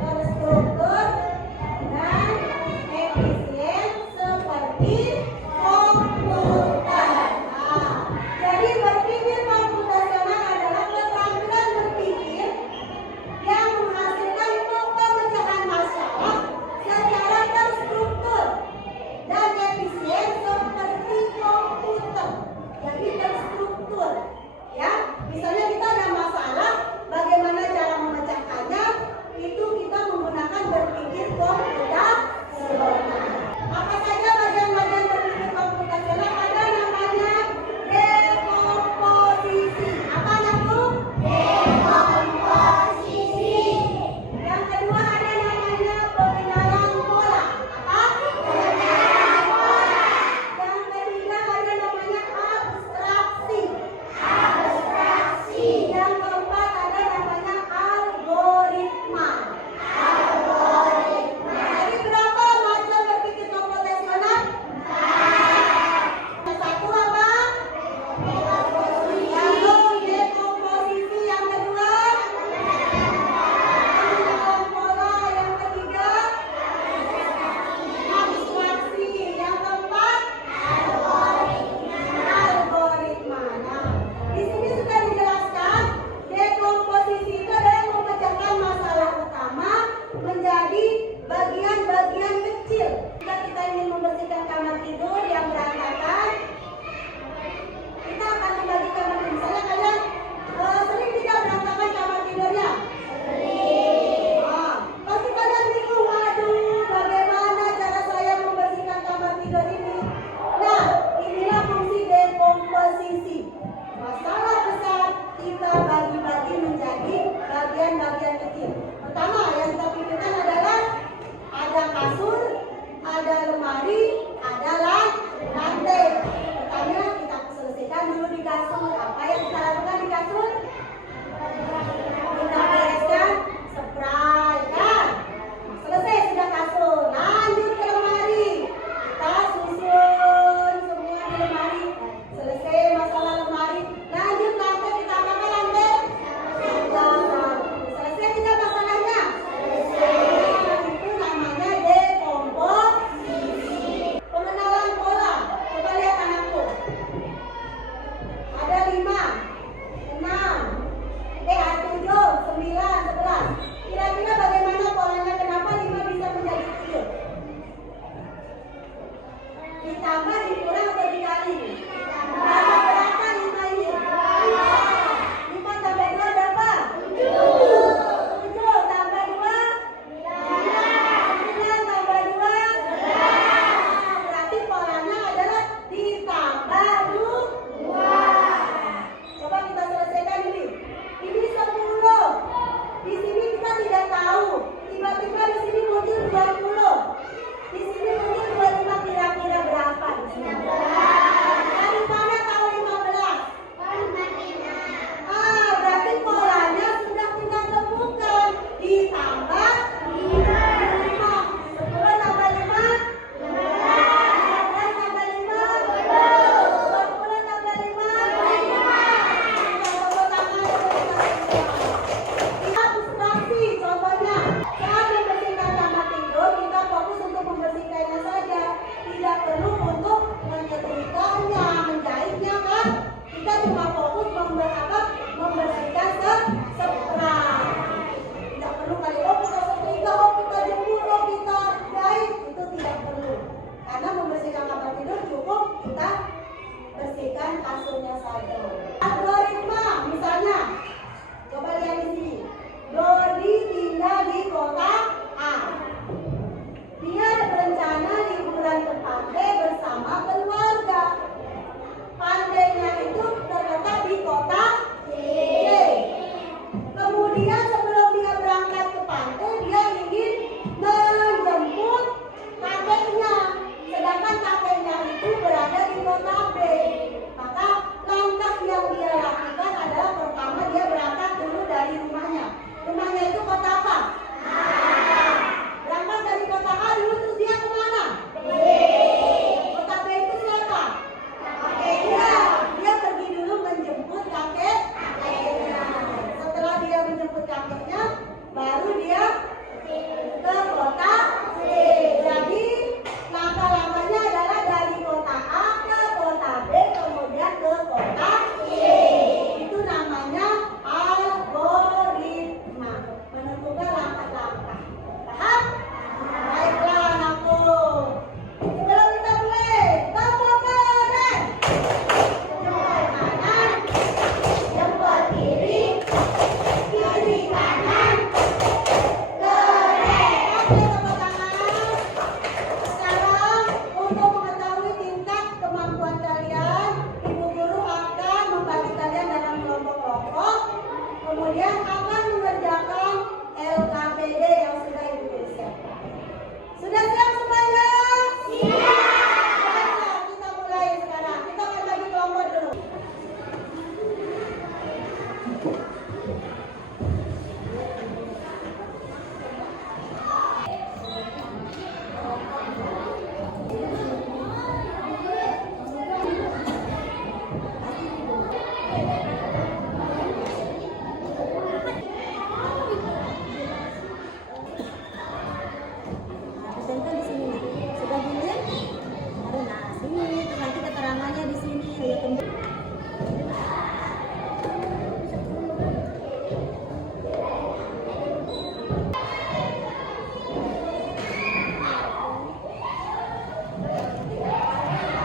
terstruktur, dan efisien seperti komputer. Nah, jadi berpikir komputasional adalah keterampilan berpikir yang menghasilkan pemecahan masalah secara terstruktur dan efisien seperti komputer. Jadi terstruktur, ya. Misalnya kita ada masalah, bagaimana cara memecahkannya? Itu kita menggunakan berpikir komputasional. Apa saja bagian-bagian berpikir komputasional? Ada namanya dekomposisi. Apa itu? Dekomposisi. Yang kedua ada namanya pengenalan pola. Apa? Pengenalan pola. Yang ketiga ada namanya abstraksi. Abstraksi. Yang keempat ada namanya algoritma. Algoritma. Jadi berapa macam berpikir komputasional? Yang satu apa? Lalu dekomposisi. Yang kedua pengenalan pola. Yang ketiga abstraksi. Yang keempat algoritma. Nah, di sini sudah dijelaskan dekomposisi itu adalah memecahkan masalah utama menjadi bagian-bagian kecil. Jika kita ingin membersihkan kamar tidur yang berantakan, kita akan membagi kamar tidur. Misalnya kalian sering tidak berantakan kamar tidurnya? Nah, pasti kalian bingung, waduh, bagaimana cara saya membersihkan kamar tidur ini? Nah, inilah fungsi dekomposisi. Masalah besar kita bagi-bagi menjadi bagian-bagian kecil. Pertama yang kita pikirkan adalah ada kasur, ada lemari, ada lantai. Pertama kita selesaikan dulu di kasur. Apa yang kita lakukan di kasur? Kita bereskan spray, kan? Selesai sudah kasur. Lanjut ke lemari. Kita susun semua di lemari. Selesai masalah lemari. Lanjut lantai, kita apakan lantai? Selesai tidak masalahnya? Selesai. Itu namanya dekomposisi. Pengenalan pola. Coba lihat anakku. Ada 5, 6, 7, 9, 11. Kira-kira bagaimana polanya? Kenapa 5 bisa menjadi 7? Ditambah, dikurang, atau dikali? Tambah berapa 5 ini? 5 tambah 2 berapa? 7 tambah 2? 9 tambah 2? Berarti polanya adalah ditambah 2. Coba kita selesaikan ini. Ini 10. Di sini kita tidak tahu. Tiba-tiba di sini muncul 20. Di sini muncul 25, kira-kira berapa di sini? Dari mana tahu 15? Berarti polanya sudah kita temukan. Ditambah 5. 10 tambah 5? 15 tambah 5? 20 tambah 5? Kita tepuk tangan. Abstraksi contohnya. Saat membersihkan kamar tidur, kita fokus untuk membersihkannya saja. Tidak perlu untuk menyetrikaannya, menjahitnya, kan? Kita cuma fokus membersihkan spray. Tidak perlu kali, kita setrika, kita jemur, kita jahit. Itu tidak perlu. Karena membersihkan kamar tidur cukup kita bersihkan kasurnya saja. Algoritma, misalnya, coba lihat di sini. Dodi tinggal di kota A. Dia berencana liburan ke pantai bersama keluarga. Pantainya itu terletak di kota C. Kemudian sebelum dia berangkat ke pantai, dia ingin menjemput kakeknya. Sedangkan kakeknya itu berada di kota B. Maka langkah yang dia lakukan adalah pertama dia berangkat dulu dari rumahnya. Rumahnya itu kota apa? Berangkat dari kota A dulu, terus dia kemana? B. Kota B itu siapa? Kakeknya. Dia pergi dulu menjemput kakeknya. Setelah dia menjemput kakeknya, kemudian akan mengerjakan LKPD yang sudah Ibu persiapkan. Sudah siap semuanya? Siap. Baiklah, kita mulai sekarang. Kita akan bagi kelompok dulu. Presenter di sini. Sudah bunyi? Ada nah sini. Terus nanti keterangannya di sini. Ayo tunggu.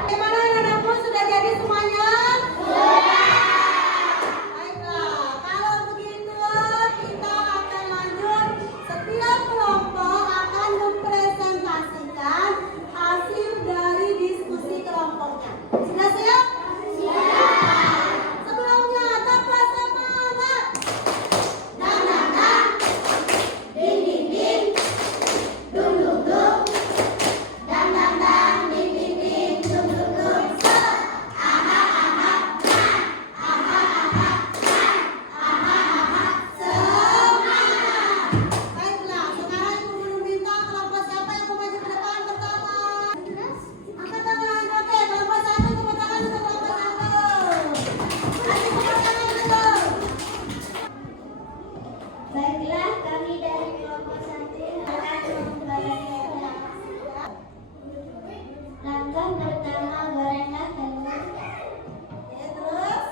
Bagaimana anak-anakku, sudah jadi semuanya? Baiklah, kalau begitu kita akan lanjut. Setiap kelompok akan mempresentasikan hasil dari diskusi kelompoknya. Sudah siap? Siap. Sebelumnya, tanpa semangat. Dan, ding, ding, ding. Dung, dung, dung. Dan, ding, ding, ding. Dung, dung, dung. Baiklah, sekarang Ibu Guru minta kelompok siapa yang mau maju ke depan pertama? Angkat tangan. Oke, kelompok satu tepuk tangan untuk kelompok satu. Ayo tepuk tangan dulu. Baiklah, kami dari kelompok satu akan memulai. Langkah pertama, gorenglah telur. Oke, terus?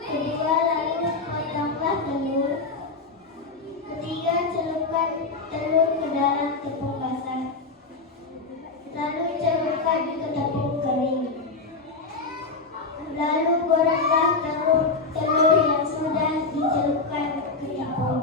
Kedua, lalu potonglah telur. Ketiga, celupkan telur ke dalam tepung basah. Lalu celupkan ke tepung kering. Lalu gorenglah telur yang sudah dicelupkan ke tepung.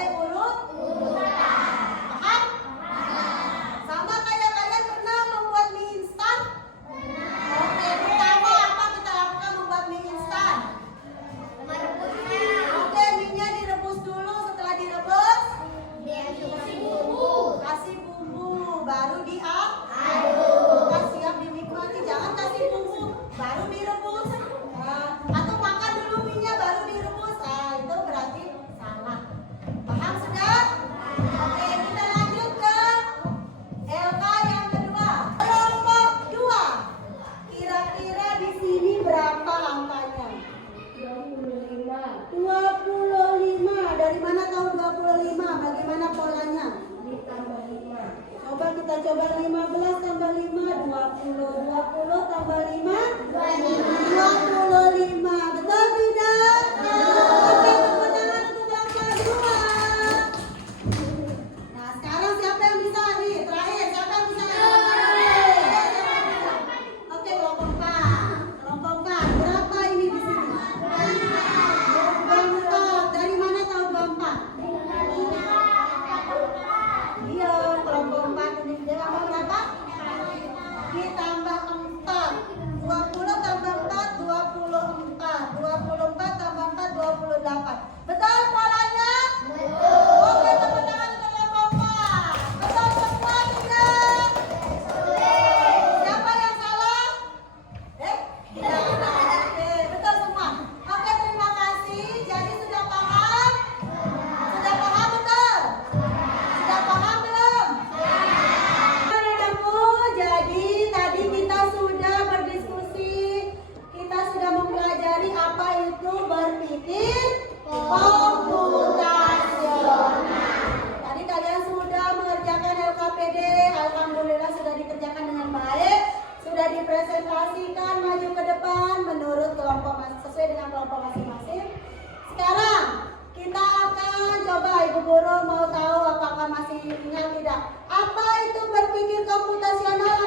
Balai urut paham? Sama kayak kalian pernah membuat mie instan? Oke, pertama apa kita lakukan membuat mie instan? Oke, mie-nya direbus dulu. Setelah direbus kasih bumbu, baru diaduk. Siap dinikmati, jangan kasih bumbu baru direbus. Atau makan dulu mie-nya baru direbus. Itu berarti salah. Paham sudah? Oke, kita lanjut ke LK yang kedua. Kelompok 2. Kira-kira di sini berapa angkanya? 25. Dari mana tahu 25? Bagaimana polanya? Coba kita coba 15 tambah 5 20. 20 tambah 5 25. Betul tidak? Oke, tepuk tangan untuk kelompok 2. Nah, sekarang siapa yang bisa nih? Terakhir, siapa yang bisa? Oke, kelompok 4. Kelompok 4. Berapa ini di sini? 24. Dari mana tahu 24? Iya, kelompok 4 ini ditambah berapa? Ditambah 4. 20 tambah 4 24. 24 tambah 4 28. Betul polanya? Oke, tepuk tangan untuk kelompok 4. Betul semua tidak? Siapa yang salah? Tidak. Oke, betul semua. Oke, terima kasih. Jadi sudah paham? Sudah paham betul? Sudah paham belum? Anak-anakku, jadi tadi kita sudah berdiskusi, kita sudah mempelajari apa itu berpikir komputasional. Tadi kalian sudah mengerjakan LKPD, alhamdulillah sudah dikerjakan dengan baik, sudah dipresentasikan maju ke depan menurut kelompok sesuai dengan kelompok masing-masing. Sekarang kita akan coba, Ibu Guru mau tahu apakah masih ingat tidak? Apa itu berpikir komputasional?